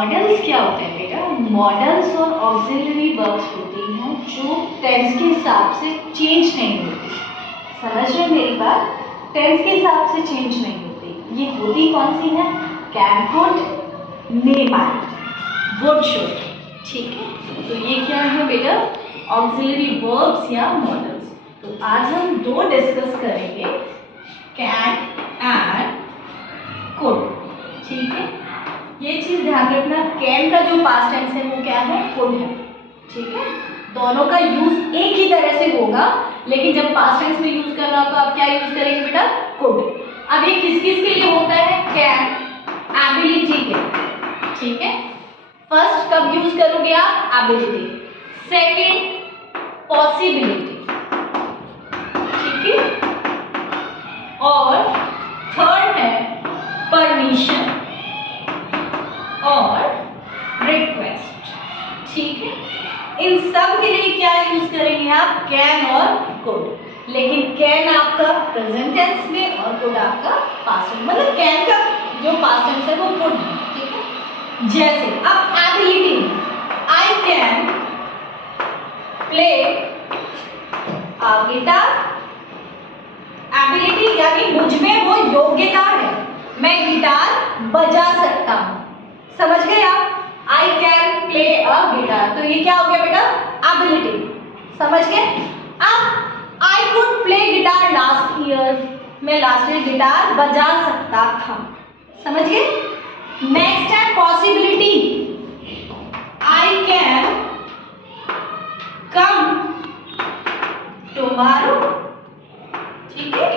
Models क्या होते हैं बेटा? मॉडल्स और ऑक्सिलरी वर्ब्स होती हैं जो टेंस के हिसाब से चेंज नहीं होती। समझ रहे हैं मेरी बात? टेंस के हिसाब से चेंज नहीं होती। ये होती कौन सी है? Can, could, may, might, would, should. ठीक है, तो ये क्या है बेटा? ऑक्सिलरी वर्ब्स या मॉडल्स। तो आज हम दो डिस्कस करेंगे, कैन एंड कुड। ठीक है, ये चीज ध्यान रखना, कैन का जो पास्ट टेंस है वो क्या है? कुड है। ठीक है, दोनों का यूज एक ही तरह से होगा, लेकिन जब पास्ट टेंस में यूज करना हो तो आप क्या यूज करेंगे बेटा? कुड। अब ये किस किस के लिए होता है? कैन, एबिलिटी के। ठीक है, फर्स्ट कब यूज करोगे आप? एबिलिटी। Second, possibility. ठीक है, और थर्ड है परमिशन और रिक्वेस्ट। ठीक है, इन सब के लिए क्या यूज करेंगे आप? कैन और कुड। लेकिन कैन आपका प्रेजेंट टेंस में और कुड आपका पास्ट टेंस, मतलब कैन का जो पास्ट टेंस है वो कुड है। ठीक है, जैसे अब ability, I can play a guitar. Ability यानी मुझ में वो योग्यता है, मैं गिटार बजा सकता हूं। समझ गए आप? I can play a guitar, तो ये क्या हो गया बेटा? एबिलिटी। समझ गए? अब आई could play guitar last year, मैं लास्ट ईयर गिटार बजा सकता था। समझ गए? नेक्स्ट है possibility, I can come tomorrow. ठीक है,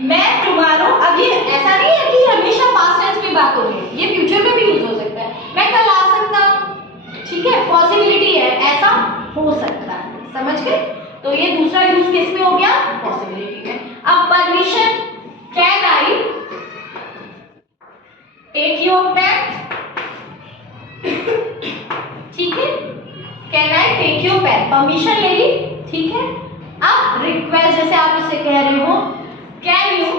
मैं टुमारो, अब ये ऐसा नहीं है कि हमेशा पास्ट टेंस में बात हो रही है, ये फ्यूचर में भी यूज हो सकता है, मैं कल आ सकता हूं। ठीक है, पॉसिबिलिटी है, ऐसा हो सकता है। समझ गए? तो ये दूसरा यूज किस में हो गया? पॉसिबिलिटी में। अब permission, can I take your pen. ठीक है, can I take your pen, permission ले ली। ठीक है, अब रिक्वेस्ट, जैसे आप उसे कह रहे हो कैन यू,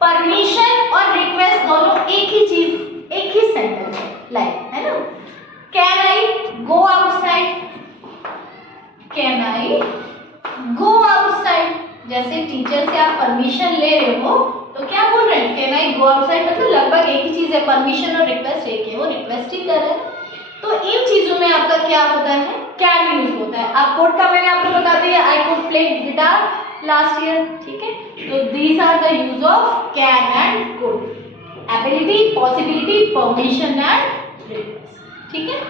परमिशन और रिक्वेस्ट दोनों एक ही चीज, एक ही सेंटेंस है, लाइक है ना? Can I go outside, can I go outside. जैसे टीचर से आप परमिशन ले रहे हो तो क्या बोल रहे हैं? कैन आई गो आउटसाइड, मतलब लगभग एक ही चीज है, परमिशन और रिक्वेस्ट एक है, वो रिक्वेस्ट ही कर रहे हैं। तो इन चीजों में आपका क्या होता है? कैन यूज होता है। आप कोड का मैंने आपको बता दिया, I could play guitar last year. ठीक है, तो these are the use of can and could, ability, possibility, permission and request. ठीक है।